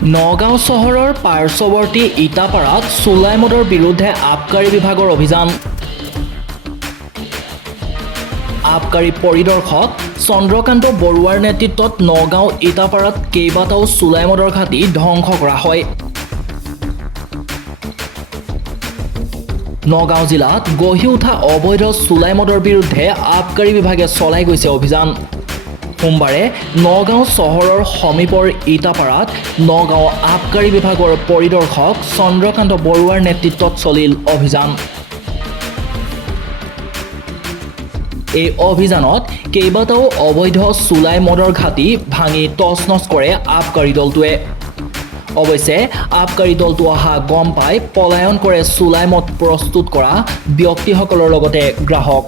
নগাঁও চহৰৰ পাৰ্শ্বৱৰ্তী ইটাপাৰাত চুলাই মদৰ বিৰুদ্ধে আবকাৰী বিভাগৰ অভিযান। আবকাৰী পৰিদৰ্শক চন্দ্ৰকান্ত বৰুৱাৰ নেতৃত্বত নগাঁও ইটাপাৰাত কেইবাটাও চুলাই মদৰ ঘাটি ধ্বংস কৰা হয়। নগাঁও জিলাত গঢ়ি উঠা অবৈধ চুলাই মদৰ বিৰুদ্ধে আবকাৰী বিভাগে চলাই গৈছে অভিযান। সোমবাৰে নগাঁও চহৰৰ সমীপৰ ইটাপাৰাত নগাঁও আবকাৰী বিভাগৰ পৰিদৰ্শক চন্দ্ৰকান্ত বৰুৱাৰ নেতৃত্বত চলিল অভিযান। এই অভিযানত কেইবাটাও অবৈধ চুলাই মদৰ ঘাটি ভাঙি তছনছ কৰে আবকাৰী দলটোৱে। অৱশ্যে আবকাৰী দলটো অহা গম পাই পলায়ন কৰে চুলাই মদ প্ৰস্তুত কৰা ব্যক্তিসকলৰ লগতে গ্ৰাহক।